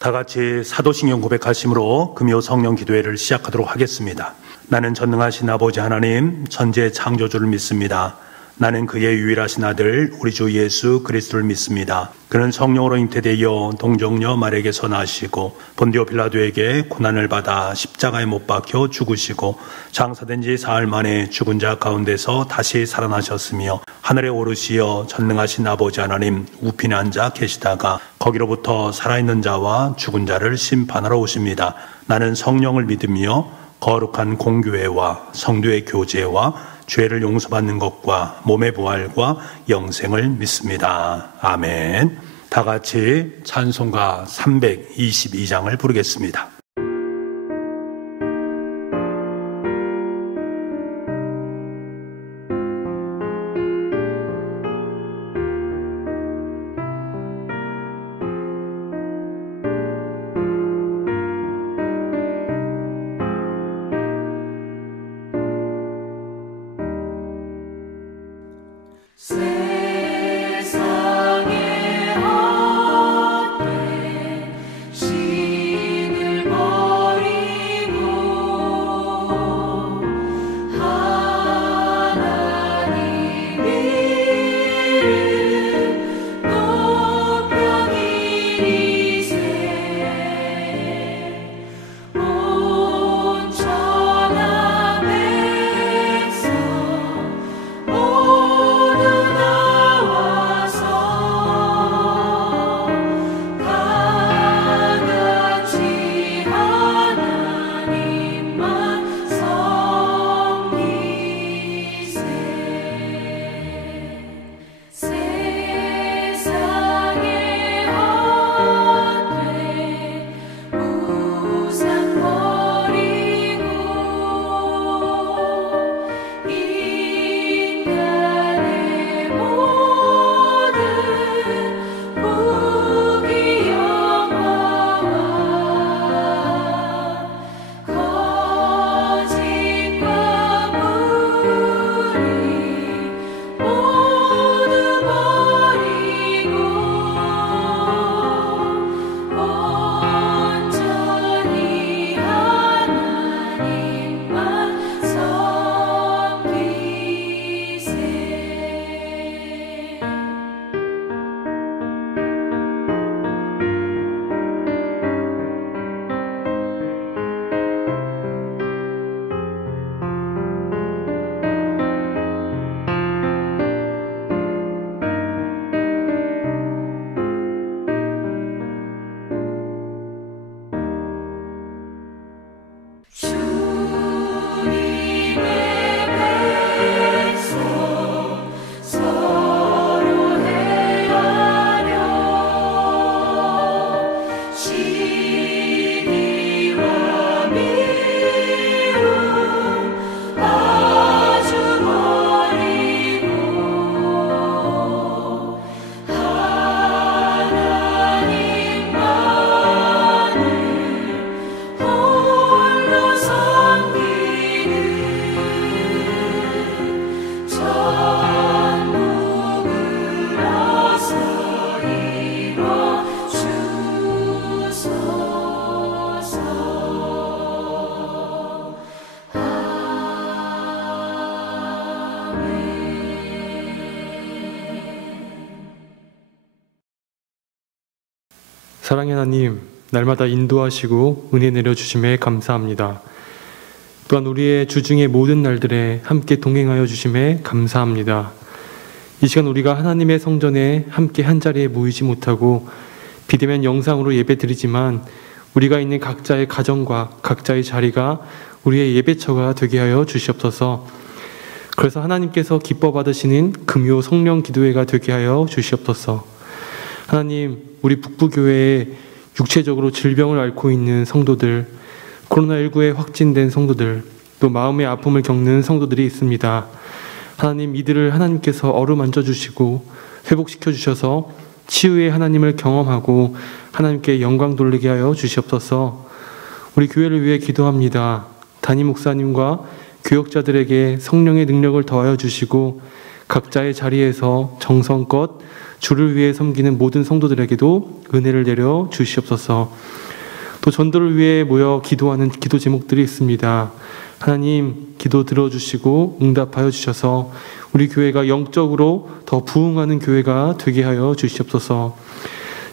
다 같이 사도신경 고백하심으로 금요 성령 기도회를 시작하도록 하겠습니다. 나는 전능하신 아버지 하나님, 천지의 창조주를 믿습니다. 나는 그의 유일하신 아들 우리 주 예수 그리스도를 믿습니다. 그는 성령으로 잉태되어 동정녀 마리아에게서 나시고 본디오 빌라도에게 고난을 받아 십자가에 못 박혀 죽으시고 장사된 지 사흘 만에 죽은 자 가운데서 다시 살아나셨으며 하늘에 오르시어 전능하신 아버지 하나님 우편에 앉아 계시다가 거기로부터 살아있는 자와 죽은 자를 심판하러 오십니다. 나는 성령을 믿으며 거룩한 공교회와 성도의 교제와 죄를 용서받는 것과 몸의 부활과 영생을 믿습니다. 아멘. 다 같이 찬송가 322장을 부르겠습니다. 사랑의 하나님, 날마다 인도하시고 은혜 내려주심에 감사합니다. 또한 우리의 주중의 모든 날들에 함께 동행하여 주심에 감사합니다. 이 시간 우리가 하나님의 성전에 함께 한자리에 모이지 못하고 비대면 영상으로 예배드리지만 우리가 있는 각자의 가정과 각자의 자리가 우리의 예배처가 되게 하여 주시옵소서. 그래서 하나님께서 기뻐 받으시는 금요 성령 기도회가 되게 하여 주시옵소서. 하나님, 우리 북부교회에 육체적으로 질병을 앓고 있는 성도들, 코로나19에 확진된 성도들, 또 마음의 아픔을 겪는 성도들이 있습니다. 하나님, 이들을 하나님께서 어루만져 주시고 회복시켜 주셔서 치유의 하나님을 경험하고 하나님께 영광 돌리게 하여 주시옵소서. 우리 교회를 위해 기도합니다. 담임 목사님과 교역자들에게 성령의 능력을 더하여 주시고 각자의 자리에서 정성껏 주를 위해 섬기는 모든 성도들에게도 은혜를 내려 주시옵소서. 또 전도를 위해 모여 기도하는 기도 제목들이 있습니다. 하나님, 기도 들어주시고 응답하여 주셔서 우리 교회가 영적으로 더 부흥하는 교회가 되게 하여 주시옵소서.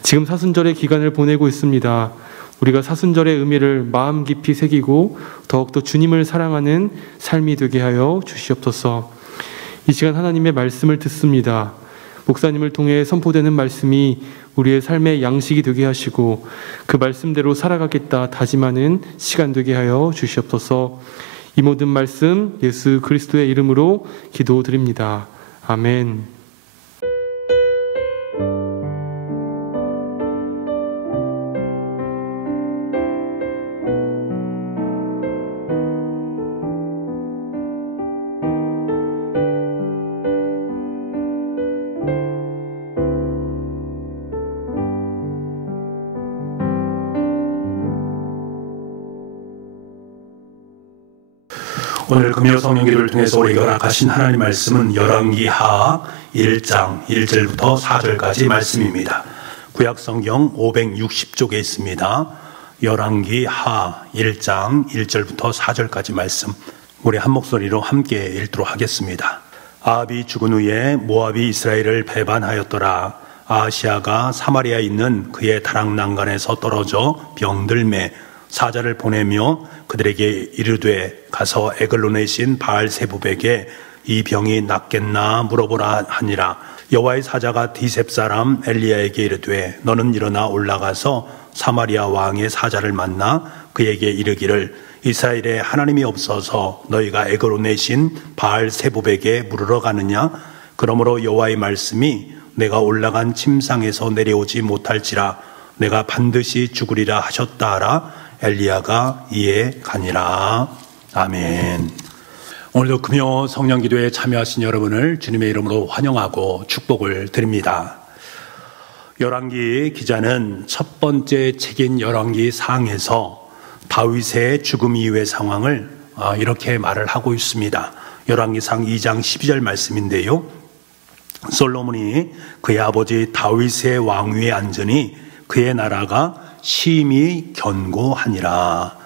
지금 사순절의 기간을 보내고 있습니다. 우리가 사순절의 의미를 마음 깊이 새기고 더욱더 주님을 사랑하는 삶이 되게 하여 주시옵소서. 이 시간 하나님의 말씀을 듣습니다. 목사님을 통해 선포되는 말씀이 우리의 삶의 양식이 되게 하시고 그 말씀대로 살아가겠다 다짐하는 시간 되게 하여 주시옵소서. 이 모든 말씀 예수 그리스도의 이름으로 기도드립니다. 아멘. 오늘 금요 성령기도를 통해서 우리가 허락하신 하나님 말씀은 열왕기하 1장 1절부터 4절까지 말씀입니다. 구약성경 560쪽에 있습니다. 열왕기하 1장 1절부터 4절까지 말씀, 우리 한 목소리로 함께 읽도록 하겠습니다. 아합이 죽은 후에 모압이 이스라엘을 배반하였더라. 아하시아가 사마리아에 있는 그의 다락 난간에서 떨어져 병들매 사자를 보내며 그들에게 이르되 가서 에글론에 신 바알세붑에게 이 병이 낫겠나 물어보라 하니라. 여호와의 사자가 디셉 사람 엘리야에게 이르되 너는 일어나 올라가서 사마리아 왕의 사자를 만나 그에게 이르기를 이스라엘에 하나님이 없어서 너희가 에글론에 신 바알세붑에게 물으러 가느냐. 그러므로 여호와의 말씀이 내가 올라간 침상에서 내려오지 못할지라 내가 반드시 죽으리라 하셨다 하라. 엘리야가 이에 가니라. 아멘. 오늘도 금요 성령기도에 참여하신 여러분을 주님의 이름으로 환영하고 축복을 드립니다. 열왕기 기자는 첫 번째 책인 열왕기 상에서 다윗의 죽음 이후의 상황을 이렇게 말을 하고 있습니다. 열왕기상 2장 12절 말씀인데요. 솔로몬이 그의 아버지 다윗의 왕위에 앉으니 그의 나라가 심히 견고하니라.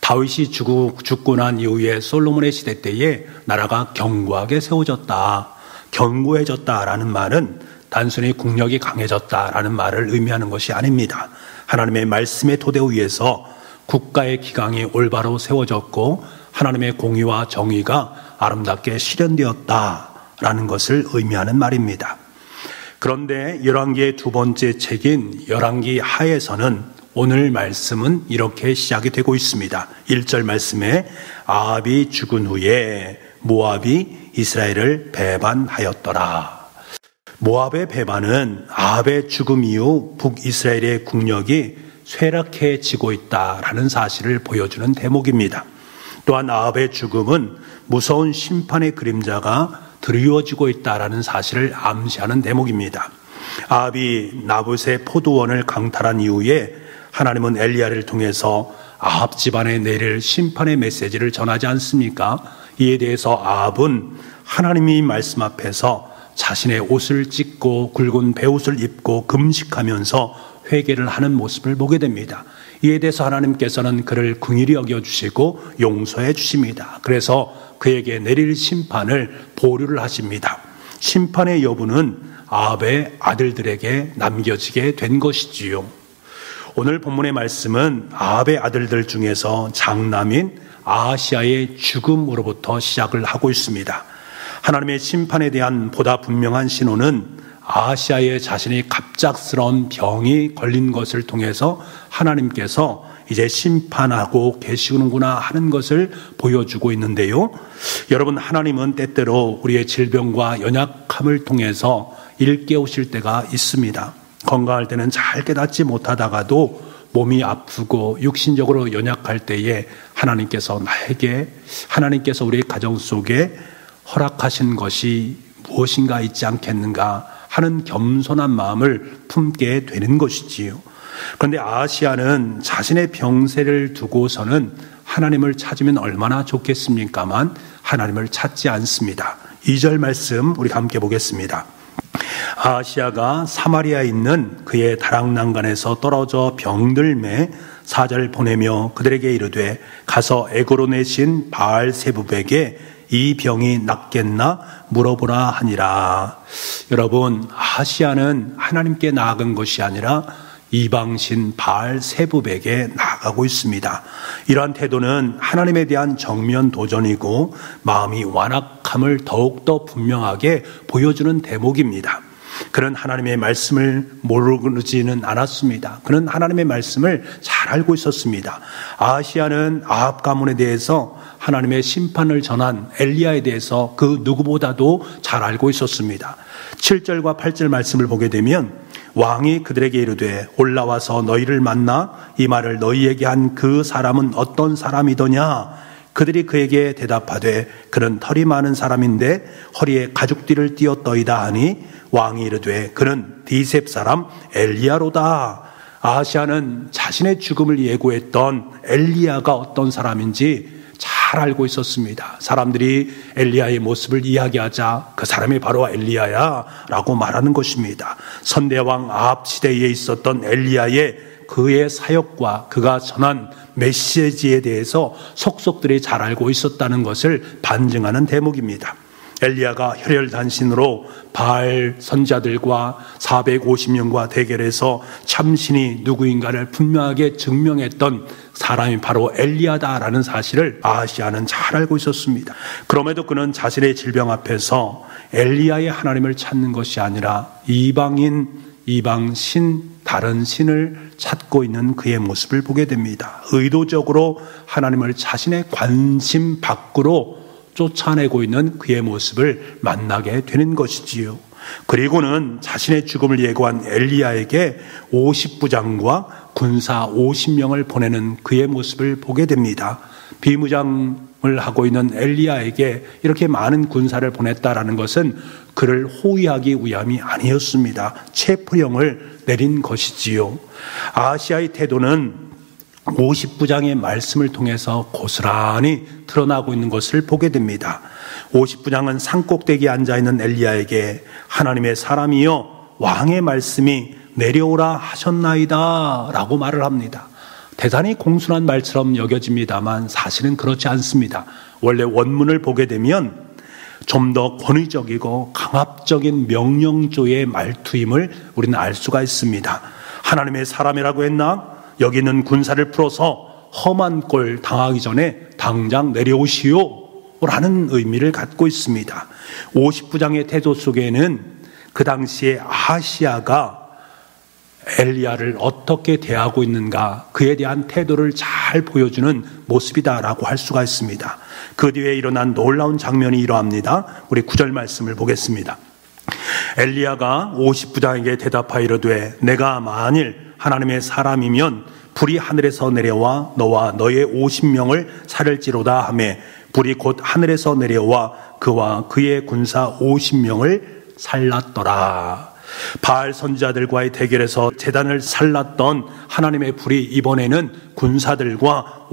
다윗이 죽고 난 이후에 솔로몬의 시대 때에 나라가 견고하게 세워졌다, 견고해졌다라는 말은 단순히 국력이 강해졌다라는 말을 의미하는 것이 아닙니다. 하나님의 말씀의 토대 위에서 국가의 기강이 올바로 세워졌고 하나님의 공의와 정의가 아름답게 실현되었다라는 것을 의미하는 말입니다. 그런데 열왕기의 두 번째 책인 열왕기 하에서는 오늘 말씀은 이렇게 시작이 되고 있습니다. 1절 말씀에 아합이 죽은 후에 모압이 이스라엘을 배반하였더라. 모압의 배반은 아합의 죽음 이후 북이스라엘의 국력이 쇠락해지고 있다라는 사실을 보여주는 대목입니다. 또한 아합의 죽음은 무서운 심판의 그림자가 드리워지고 있다라는 사실을 암시하는 대목입니다. 아합이 나봇의 포도원을 강탈한 이후에 하나님은 엘리야를 통해서 아합 집안에 내릴 심판의 메시지를 전하지 않습니까? 이에 대해서 아합은 하나님이 말씀 앞에서 자신의 옷을 찢고 굵은 베옷을 입고 금식하면서 회개를 하는 모습을 보게 됩니다. 이에 대해서 하나님께서는 그를 긍휼히 여겨주시고 용서해 주십니다. 그래서 그에게 내릴 심판을 보류를 하십니다. 심판의 여부는 아합의 아들들에게 남겨지게 된 것이지요. 오늘 본문의 말씀은 아합의 아들들 중에서 장남인 아하시아의 죽음으로부터 시작을 하고 있습니다. 하나님의 심판에 대한 보다 분명한 신호는 아하시아의 자신이 갑작스러운 병이 걸린 것을 통해서 하나님께서 이제 심판하고 계시는구나 하는 것을 보여주고 있는데요. 여러분, 하나님은 때때로 우리의 질병과 연약함을 통해서 일깨우실 때가 있습니다. 건강할 때는 잘 깨닫지 못하다가도 몸이 아프고 육신적으로 연약할 때에 하나님께서 하나님께서 우리 가정 속에 허락하신 것이 무엇인가 있지 않겠는가 하는 겸손한 마음을 품게 되는 것이지요. 그런데 아하시아는 자신의 병세를 두고서는 하나님을 찾으면 얼마나 좋겠습니까만 하나님을 찾지 않습니다. 2절 말씀 우리 함께 보겠습니다. 아하시야가 사마리아에 있는 그의 다락난간에서 떨어져 병들매 사자를 보내며 그들에게 이르되 가서 에그론의 신 바알세붑에게 이 병이 낫겠나 물어보라 하니라. 여러분, 아하시야는 하나님께 나아간 것이 아니라 이방신 바알세붑에게 나아가고 있습니다. 이러한 태도는 하나님에 대한 정면 도전이고 마음이 완악함을 더욱더 분명하게 보여주는 대목입니다. 그는 하나님의 말씀을 모르지는 않았습니다. 그는 하나님의 말씀을 잘 알고 있었습니다. 아하시야는 아합 가문에 대해서 하나님의 심판을 전한 엘리야에 대해서 그 누구보다도 잘 알고 있었습니다. 7절과 8절 말씀을 보게 되면 왕이 그들에게 이르되 올라와서 너희를 만나 이 말을 너희에게 한 그 사람은 어떤 사람이더냐. 그들이 그에게 대답하되 그는 털이 많은 사람인데 허리에 가죽띠를 띠었더이다 하니 왕이 이르되 그는 디셉 사람 엘리야로다. 아하시야는 자신의 죽음을 예고했던 엘리야가 어떤 사람인지 잘 알고 있었습니다. 사람들이 엘리야의 모습을 이야기하자 그 사람이 바로 엘리야야 라고 말하는 것입니다. 선대왕 아합 시대에 있었던 엘리야의 그의 사역과 그가 전한 메시지에 대해서 속속들이 잘 알고 있었다는 것을 반증하는 대목입니다. 엘리야가 혈혈단신으로 바알 선자들과 450명과 대결해서 참신이 누구인가를 분명하게 증명했던 사람이 바로 엘리야다라는 사실을 아하시야는 잘 알고 있었습니다. 그럼에도 그는 자신의 질병 앞에서 엘리야의 하나님을 찾는 것이 아니라 이방신, 다른 신을 찾고 있는 그의 모습을 보게 됩니다. 의도적으로 하나님을 자신의 관심 밖으로 쫓아내고 있는 그의 모습을 만나게 되는 것이지요. 그리고는 자신의 죽음을 예고한 엘리야에게 50부장과 군사 50명을 보내는 그의 모습을 보게 됩니다. 비무장을 하고 있는 엘리야에게 이렇게 많은 군사를 보냈다라는 것은 그를 호위하기 위함이 아니었습니다. 체포령을 내린 것이지요. 아하시야의 태도는 50부장의 말씀을 통해서 고스란히 드러나고 있는 것을 보게 됩니다. 50부장은 산꼭대기에 앉아있는 엘리야에게 하나님의 사람이여 왕의 말씀이 내려오라 하셨나이다 라고 말을 합니다. 대단히 공손한 말처럼 여겨집니다만 사실은 그렇지 않습니다. 원래 원문을 보게 되면 좀 더 권위적이고 강압적인 명령조의 말투임을 우리는 알 수가 있습니다. 하나님의 사람이라고 했나? 여기 있는 군사를 풀어서 험한 꼴 당하기 전에 당장 내려오시오 라는 의미를 갖고 있습니다. 50부장의 태도 속에는 그 당시에 아하시야가 엘리야를 어떻게 대하고 있는가 그에 대한 태도를 잘 보여주는 모습이다라고 할 수가 있습니다. 그 뒤에 일어난 놀라운 장면이 이러합니다. 우리 9절 말씀을 보겠습니다. 엘리야가 50부장에게 대답하여 이르되 내가 만일 하나님의 사람이면 불이 하늘에서 내려와 너와 너의 50명을 살을지로다 하며 불이 곧 하늘에서 내려와 그와 그의 군사 50명을 살랐더라. 바알 선지자들과의 대결에서 제단을 살랐던 하나님의 불이 이번에는 군사들과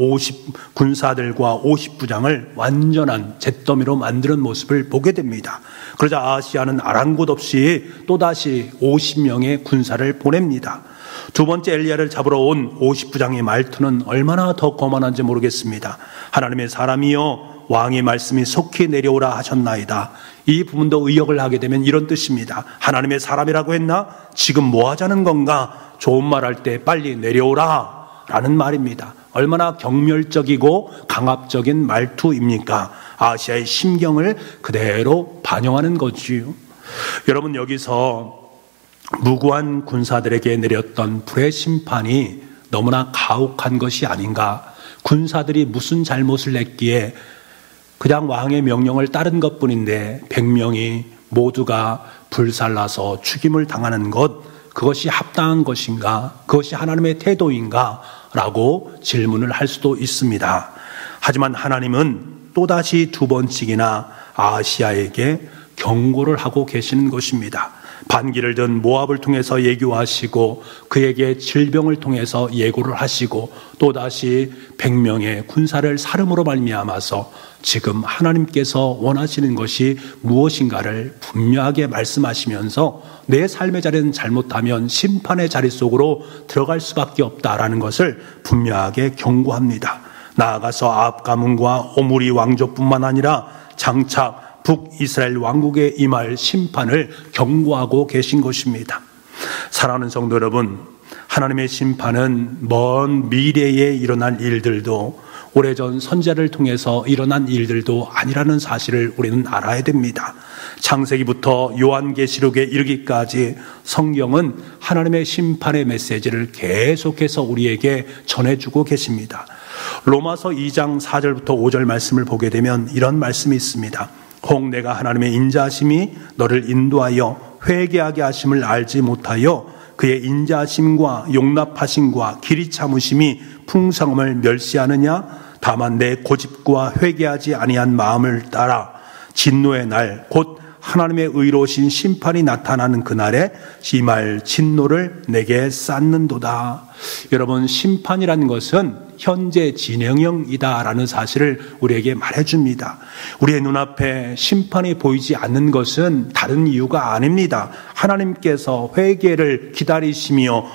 50부장을 완전한 잿더미로 만드는 모습을 보게 됩니다. 그러자 아하시야는 아랑곳 없이 또다시 50명의 군사를 보냅니다. 두 번째 엘리야를 잡으러 온 50부장의 말투는 얼마나 더 거만한지 모르겠습니다. 하나님의 사람이여 왕의 말씀이 속히 내려오라 하셨나이다. 이 부분도 의역을 하게 되면 이런 뜻입니다. 하나님의 사람이라고 했나? 지금 뭐 하자는 건가? 좋은 말 할 때 빨리 내려오라 라는 말입니다. 얼마나 경멸적이고 강압적인 말투입니까? 아하시야의 심경을 그대로 반영하는 거지요. 여러분, 여기서 무고한 군사들에게 내렸던 불의 심판이 너무나 가혹한 것이 아닌가. 군사들이 무슨 잘못을 했기에 그냥 왕의 명령을 따른 것뿐인데 100명이 모두가 불살라서 죽임을 당하는 것, 그것이 합당한 것인가? 그것이 하나님의 태도인가? 라고 질문을 할 수도 있습니다. 하지만 하나님은 또다시 두 번씩이나 아하시야에게 경고를 하고 계시는 것입니다. 반기를 든 모압을 통해서 예교하시고 그에게 질병을 통해서 예고를 하시고 또다시 100명의 군사를 사름으로 말미암아서 지금 하나님께서 원하시는 것이 무엇인가를 분명하게 말씀하시면서 내 삶의 자리는 잘못하면 심판의 자리 속으로 들어갈 수밖에 없다라는 것을 분명하게 경고합니다. 나아가서 아합 가문과 오므리 왕족뿐만 아니라 장차 북이스라엘 왕국에 임할 심판을 경고하고 계신 것입니다. 사랑하는 성도 여러분, 하나님의 심판은 먼 미래에 일어날 일들도 오래전 선지자를 통해서 일어난 일들도 아니라는 사실을 우리는 알아야 됩니다. 창세기부터 요한계시록에 이르기까지 성경은 하나님의 심판의 메시지를 계속해서 우리에게 전해주고 계십니다. 로마서 2장 4절부터 5절 말씀을 보게 되면 이런 말씀이 있습니다. 혹 내가 하나님의 인자하심이 너를 인도하여 회개하게 하심을 알지 못하여 그의 인자하심과 용납하심과 길이 참으심이 풍성함을 멸시하느냐? 다만 내 고집과 회개하지 아니한 마음을 따라 진노의 날 곧 하나님의 의로우신 심판이 나타나는 그날에 심할 진노를 내게 쌓는도다. 여러분, 심판이라는 것은 현재 진행형이다라는 사실을 우리에게 말해줍니다. 우리의 눈앞에 심판이 보이지 않는 것은 다른 이유가 아닙니다. 하나님께서 회개를 기다리시며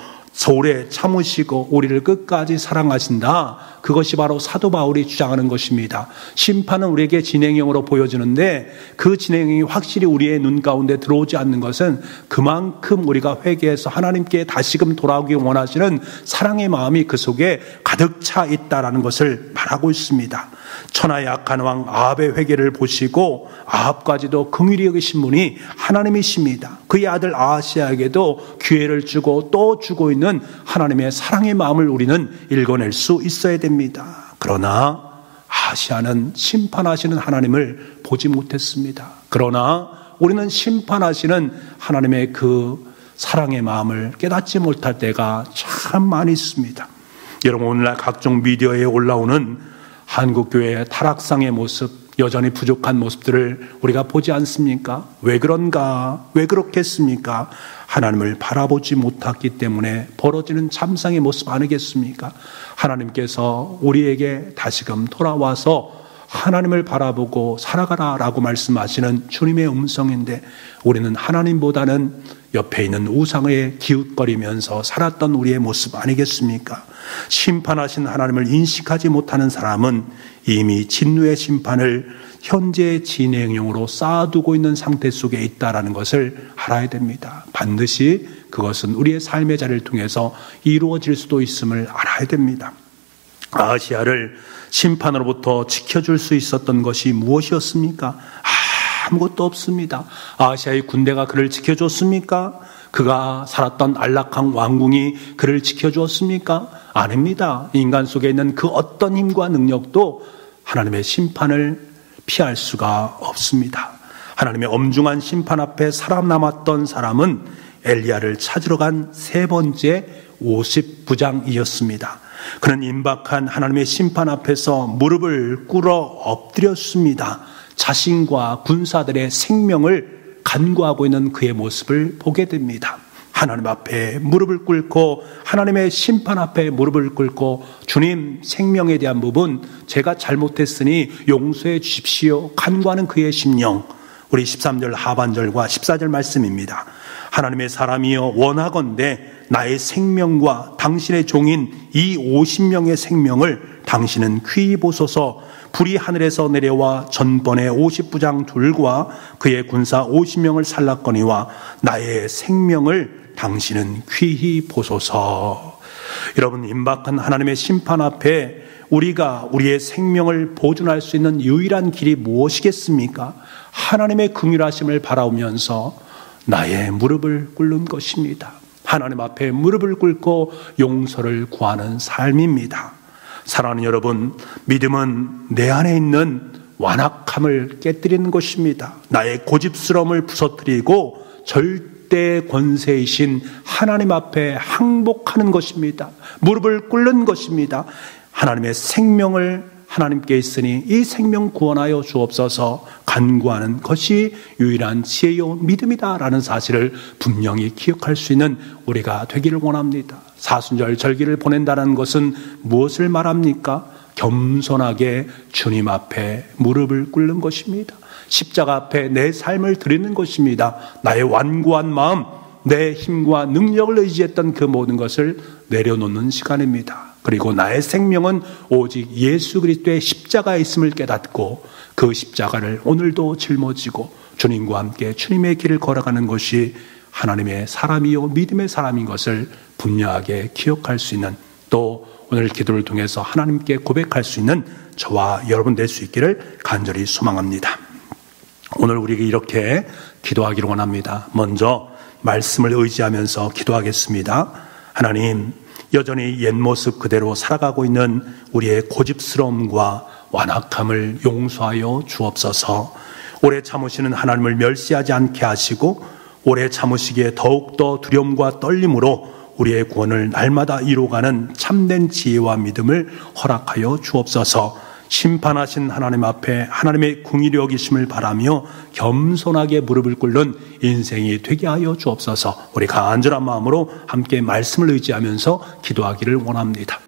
오래 참으시고 우리를 끝까지 사랑하신다. 그것이 바로 사도 바울이 주장하는 것입니다. 심판은 우리에게 진행형으로 보여지는데 그 진행형이 확실히 우리의 눈 가운데 들어오지 않는 것은 그만큼 우리가 회개해서 하나님께 다시금 돌아오기 원하시는 사랑의 마음이 그 속에 가득 차 있다라는 것을 말하고 있습니다. 천하의 악한 왕 아합의 회개를 보시고 아합까지도 긍휼히 여기신 분이 하나님이십니다. 그의 아들 아하시아에게도 기회를 주고 또 주고 있는 하나님의 사랑의 마음을 우리는 읽어낼 수 있어야 됩니다. 그러나 아하시아는 심판하시는 하나님을 보지 못했습니다. 그러나 우리는 심판하시는 하나님의 그 사랑의 마음을 깨닫지 못할 때가 참 많이 있습니다. 여러분, 오늘날 각종 미디어에 올라오는 한국교회의 타락상의 모습, 여전히 부족한 모습들을 우리가 보지 않습니까? 왜 그런가? 왜 그렇겠습니까? 하나님을 바라보지 못했기 때문에 벌어지는 참상의 모습 아니겠습니까? 하나님께서 우리에게 다시금 돌아와서 하나님을 바라보고 살아가라라고 말씀하시는 주님의 음성인데 우리는 하나님보다는 옆에 있는 우상에 기웃거리면서 살았던 우리의 모습 아니겠습니까? 심판하신 하나님을 인식하지 못하는 사람은 이미 진노의 심판을 현재 진행형으로 쌓아두고 있는 상태 속에 있다는 것을 알아야 됩니다. 반드시 그것은 우리의 삶의 자리를 통해서 이루어질 수도 있음을 알아야 됩니다. 아하시아를 심판으로부터 지켜줄 수 있었던 것이 무엇이었습니까? 아무것도 없습니다. 아하시아의 군대가 그를 지켜줬습니까? 그가 살았던 안락한 왕궁이 그를 지켜주었습니까? 아닙니다. 인간 속에 있는 그 어떤 힘과 능력도 하나님의 심판을 피할 수가 없습니다. 하나님의 엄중한 심판 앞에 살아남았던 사람은 엘리야를 찾으러 간 세 번째 50부장이었습니다. 그는 임박한 하나님의 심판 앞에서 무릎을 꿇어 엎드렸습니다. 자신과 군사들의 생명을 간구하고 있는 그의 모습을 보게 됩니다. 하나님 앞에 무릎을 꿇고 하나님의 심판 앞에 무릎을 꿇고 주님, 생명에 대한 부분 제가 잘못했으니 용서해 주십시오 간구하는 그의 심령, 우리 13절 하반절과 14절 말씀입니다. 하나님의 사람이여 원하건대 나의 생명과 당신의 종인 이 50명의 생명을 당신은 귀히 보소서. 불이 하늘에서 내려와 전번에 50부장 둘과 그의 군사 50명을 살랐거니와 나의 생명을 당신은 귀히 보소서. 여러분, 임박한 하나님의 심판 앞에 우리가 우리의 생명을 보존할 수 있는 유일한 길이 무엇이겠습니까? 하나님의 긍휼하심을 바라오면서 나의 무릎을 꿇는 것입니다. 하나님 앞에 무릎을 꿇고 용서를 구하는 삶입니다. 사랑하는 여러분, 믿음은 내 안에 있는 완악함을 깨뜨리는 것입니다. 나의 고집스러움을 부서뜨리고 절대 권세이신 하나님 앞에 항복하는 것입니다. 무릎을 꿇는 것입니다. 하나님의 생명을 하나님께 있으니 이 생명 구원하여 주옵소서 간구하는 것이 유일한 지혜요 믿음이다라는 사실을 분명히 기억할 수 있는 우리가 되기를 원합니다. 사순절 절기를 보낸다는 것은 무엇을 말합니까? 겸손하게 주님 앞에 무릎을 꿇는 것입니다. 십자가 앞에 내 삶을 드리는 것입니다. 나의 완고한 마음, 내 힘과 능력을 의지했던 그 모든 것을 내려놓는 시간입니다. 그리고 나의 생명은 오직 예수 그리스도의 십자가에 있음을 깨닫고 그 십자가를 오늘도 짊어지고 주님과 함께 주님의 길을 걸어가는 것이 하나님의 사람이요 믿음의 사람인 것을 분명하게 기억할 수 있는, 또 오늘 기도를 통해서 하나님께 고백할 수 있는 저와 여러분 될 수 있기를 간절히 소망합니다. 오늘 우리에게 이렇게 기도하기를 원합니다. 먼저 말씀을 의지하면서 기도하겠습니다. 하나님, 여전히 옛 모습 그대로 살아가고 있는 우리의 고집스러움과 완악함을 용서하여 주옵소서. 오래 참으시는 하나님을 멸시하지 않게 하시고 오래 참으시기에 더욱더 두려움과 떨림으로 우리의 구원을 날마다 이루어가는 참된 지혜와 믿음을 허락하여 주옵소서. 심판하신 하나님 앞에 하나님의 긍휼히 여기심을 바라며 겸손하게 무릎을 꿇는 인생이 되게 하여 주옵소서. 우리 간절한 마음으로 함께 말씀을 의지하면서 기도하기를 원합니다.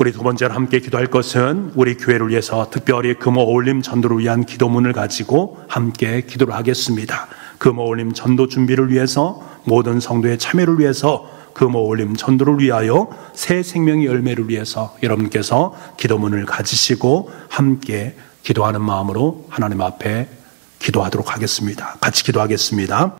우리 두 번째로 함께 기도할 것은 우리 교회를 위해서 특별히 금호 어울림 전도를 위한 기도문을 가지고 함께 기도를 하겠습니다. 금호 올림 전도 준비를 위해서, 모든 성도의 참여를 위해서, 금호 올림 전도를 위하여, 새 생명의 열매를 위해서 여러분께서 기도문을 가지시고 함께 기도하는 마음으로 하나님 앞에 기도하도록 하겠습니다. 같이 기도하겠습니다.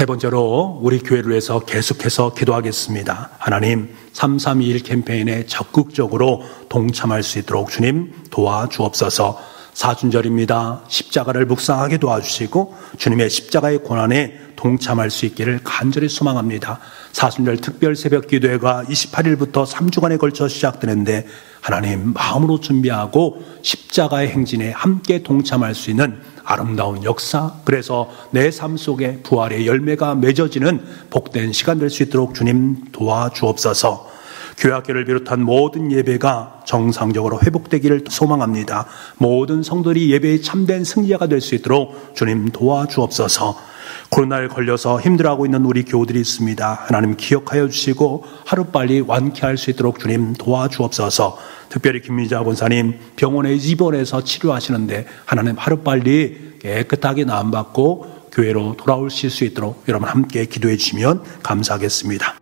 세 번째로 우리 교회를 위해서 계속해서 기도하겠습니다. 하나님, 3321 캠페인에 적극적으로 동참할 수 있도록 주님 도와주옵소서. 사순절입니다. 십자가를 묵상하게 도와주시고 주님의 십자가의 고난에 동참할 수 있기를 간절히 소망합니다. 사순절 특별 새벽 기도회가 28일부터 3주간에 걸쳐 시작되는데 하나님, 마음으로 준비하고 십자가의 행진에 함께 동참할 수 있는 아름다운 역사, 그래서 내 삶 속에 부활의 열매가 맺어지는 복된 시간 될 수 있도록 주님 도와주옵소서. 교회학교를 비롯한 모든 예배가 정상적으로 회복되기를 소망합니다. 모든 성도들이 예배의 참된 승리자가 될 수 있도록 주님 도와주옵소서. 코로나에 걸려서 힘들어하고 있는 우리 교우들이 있습니다. 하나님 기억하여 주시고 하루빨리 완쾌할 수 있도록 주님 도와주옵소서. 특별히 김민자 권사님 병원에 입원해서 치료하시는데 하나님 하루빨리 깨끗하게 나음받고 교회로 돌아오실 수 있도록 여러분 함께 기도해 주시면 감사하겠습니다.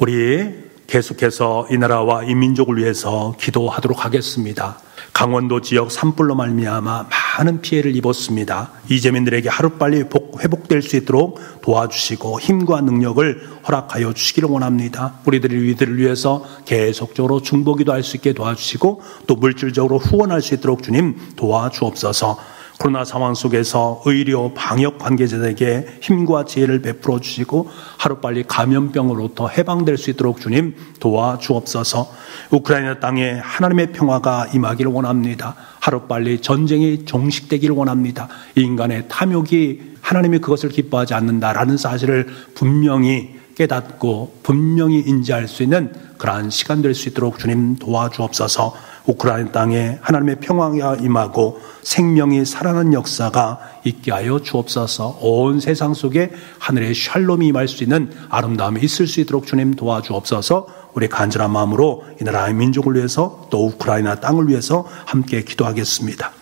우리 계속해서 이 나라와 이 민족을 위해서 기도하도록 하겠습니다. 강원도 지역 산불로 말미암아 많은 피해를 입었습니다. 이재민들에게 하루빨리 회복될 수 있도록 도와주시고 힘과 능력을 허락하여 주시기를 원합니다. 우리들을 위해서 계속적으로 중보기도할 수 있게 도와주시고 또 물질적으로 후원할 수 있도록 주님 도와주옵소서. 코로나 상황 속에서 의료 방역 관계자들에게 힘과 지혜를 베풀어 주시고 하루빨리 감염병으로부터 해방될 수 있도록 주님 도와주옵소서. 우크라이나 땅에 하나님의 평화가 임하기를 원합니다. 하루빨리 전쟁이 종식되기를 원합니다. 인간의 탐욕이 하나님이 그것을 기뻐하지 않는다라는 사실을 분명히 깨닫고 분명히 인지할 수 있는 그러한 시간 될 수 있도록 주님 도와주옵소서. 우크라이나 땅에 하나님의 평화가 임하고 생명이 살아나는 역사가 있게 하여 주옵소서. 온 세상 속에 하늘의 샬롬이 임할 수 있는 아름다움이 있을 수 있도록 주님 도와주옵소서. 우리 간절한 마음으로 이 나라의 민족을 위해서 또 우크라이나 땅을 위해서 함께 기도하겠습니다.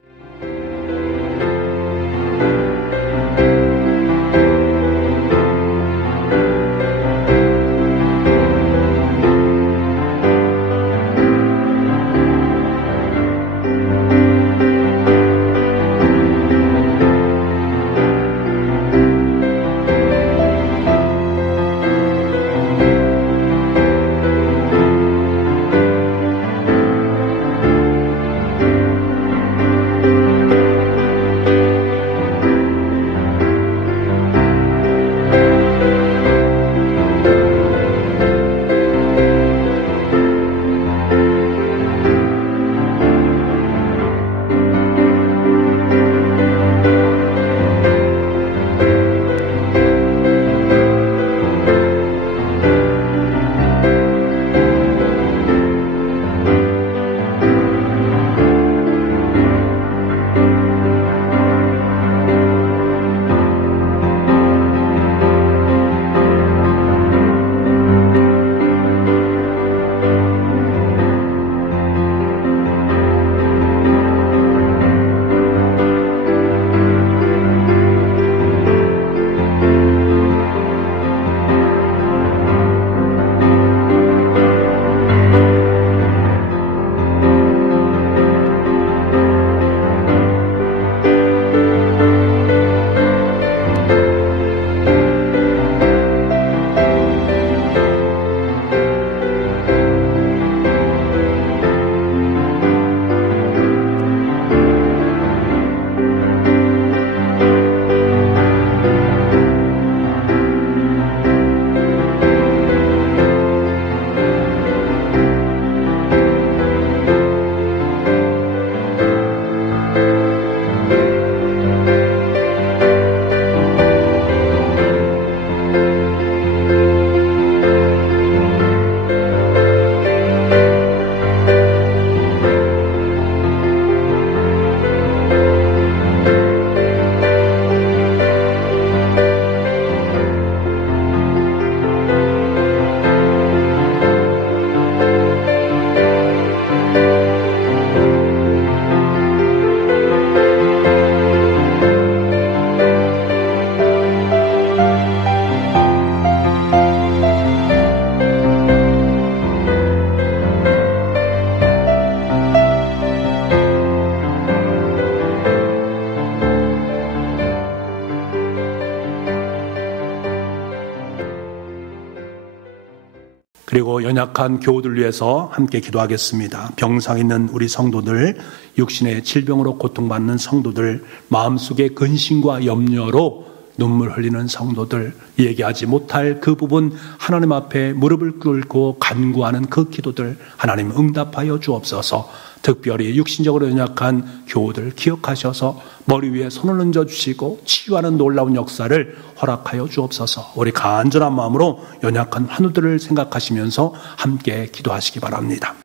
그리고 연약한 교우들 위해서 함께 기도하겠습니다. 병상 있는 우리 성도들, 육신의 질병으로 고통받는 성도들, 마음속의 근심과 염려로 눈물 흘리는 성도들, 얘기하지 못할 그 부분 하나님 앞에 무릎을 꿇고 간구하는 그 기도들 하나님 응답하여 주옵소서. 특별히 육신적으로 연약한 교우들 기억하셔서 머리 위에 손을 얹어주시고 치유하는 놀라운 역사를 허락하여 주옵소서. 우리 간절한 마음으로 연약한 환우들을 생각하시면서 함께 기도하시기 바랍니다.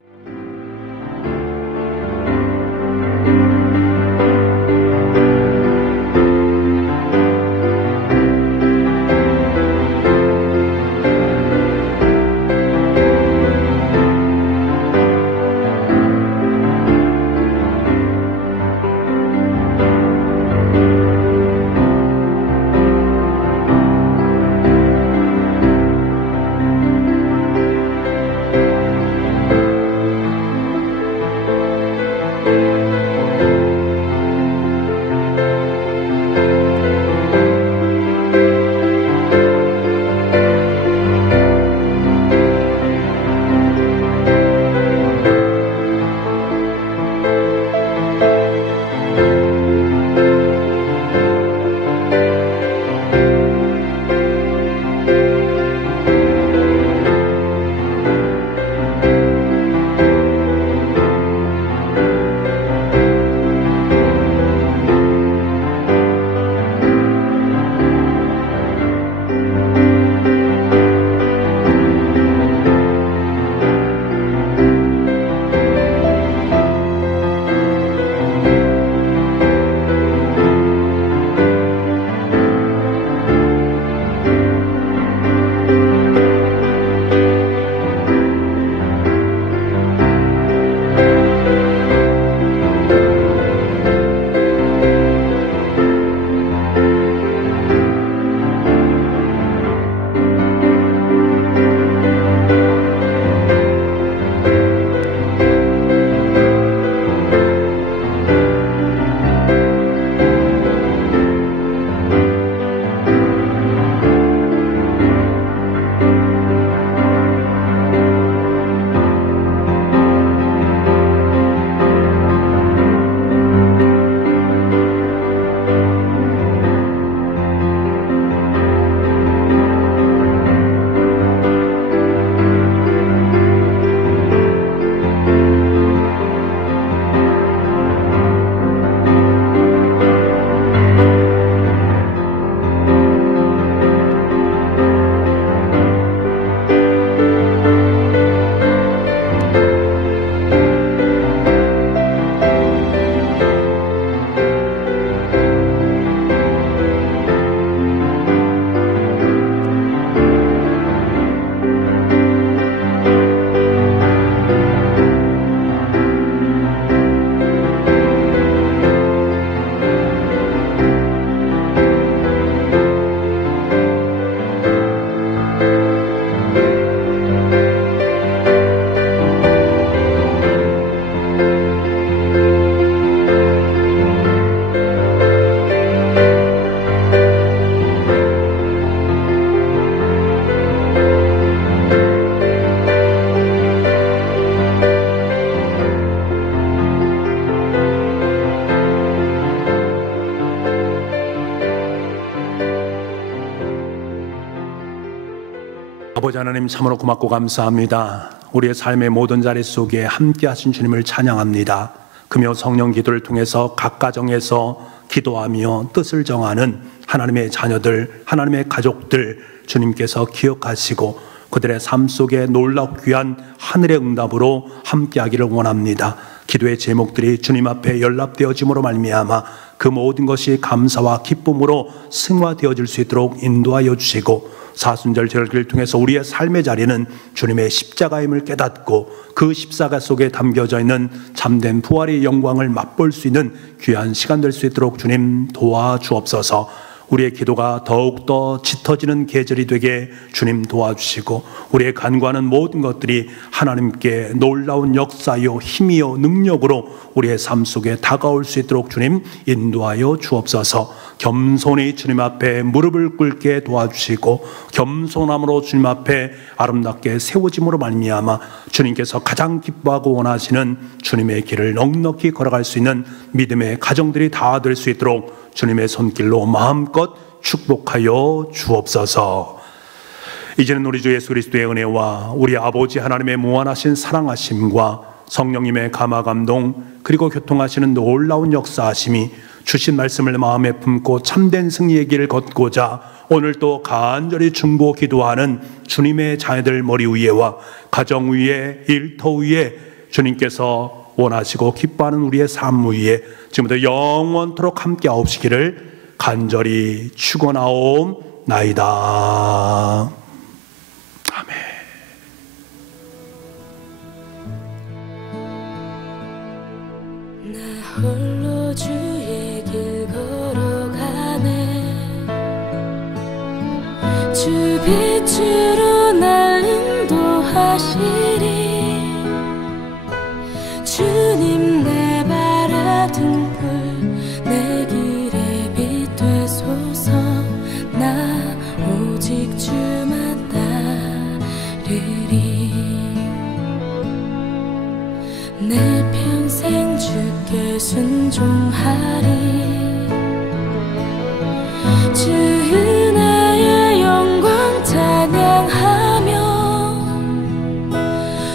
아버지 하나님, 참으로 고맙고 감사합니다. 우리의 삶의 모든 자리 속에 함께 하신 주님을 찬양합니다. 금요 성령 기도를 통해서 각 가정에서 기도하며 뜻을 정하는 하나님의 자녀들, 하나님의 가족들 주님께서 기억하시고 그들의 삶 속에 놀랍고 귀한 하늘의 응답으로 함께하기를 원합니다. 기도의 제목들이 주님 앞에 연락되어짐으로 말미암아 그 모든 것이 감사와 기쁨으로 승화되어질 수 있도록 인도하여 주시고, 사순절 절기를 통해서 우리의 삶의 자리는 주님의 십자가임을 깨닫고 그 십자가 속에 담겨져 있는 참된 부활의 영광을 맛볼 수 있는 귀한 시간 될 수 있도록 주님 도와주옵소서. 우리의 기도가 더욱더 짙어지는 계절이 되게 주님 도와주시고, 우리의 간구하는 모든 것들이 하나님께 놀라운 역사요 힘이요 능력으로 우리의 삶 속에 다가올 수 있도록 주님 인도하여 주옵소서. 겸손히 주님 앞에 무릎을 꿇게 도와주시고, 겸손함으로 주님 앞에 아름답게 세워짐으로 말미암아 주님께서 가장 기뻐하고 원하시는 주님의 길을 넉넉히 걸어갈 수 있는 믿음의 가정들이 다 될 수 있도록 주님의 손길로 마음껏 축복하여 주옵소서. 이제는 우리 주 예수 그리스도의 은혜와 우리 아버지 하나님의 무한하신 사랑하심과 성령님의 감화감동 그리고 교통하시는 놀라운 역사하심이 주신 말씀을 마음에 품고 참된 승리의 길을 걷고자 오늘 또 간절히 중보 기도하는 주님의 자녀들 머리 위에와 가정 위에 일터 위에 주님께서 원하시고 기뻐하는 우리의 삶 위에 지금부터 영원토록 함께 하옵시기를 간절히 축원하옵나이다. 아멘. 나 홀로 주의 길 걸어가네. 주 빛으로 날 인도하시리. 주님 내 발의 등불 내 길에 빛 되소서. 나 오직 주만 따르리. 내 평생 주께 순종하리. 주 은혜의 영광 찬양하며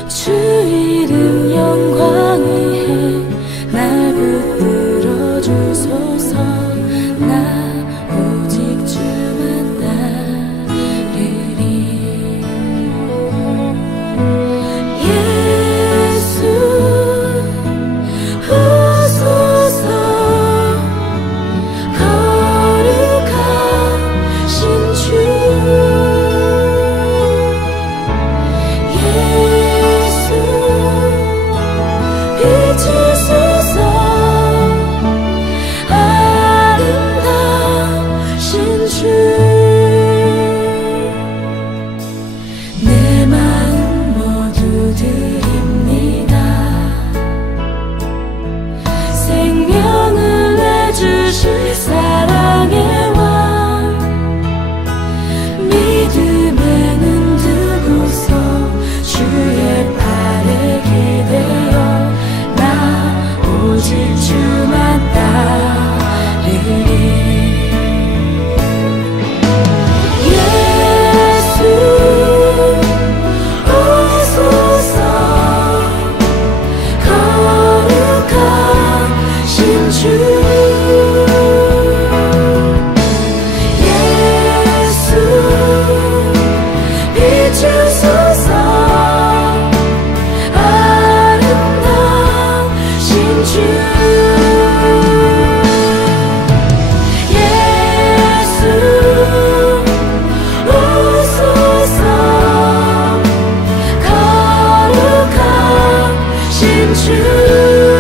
주 이름 영광 위해 날 붙들어 주소서. 나 오직 주만 따르리. 예수 오소서. 거룩하신 주 비추소서. 아름다우신 주 내 마음 모두 드립니다. 생명을 내주실 사랑의 왕 믿음의 눈 뜨고서 주의 팔에 기대어 나 오직 주만 따르리. 예수 오소서. 거룩하신 주 예수 비추소서. 아름다우신 주 예수 오소서. 거룩하신 주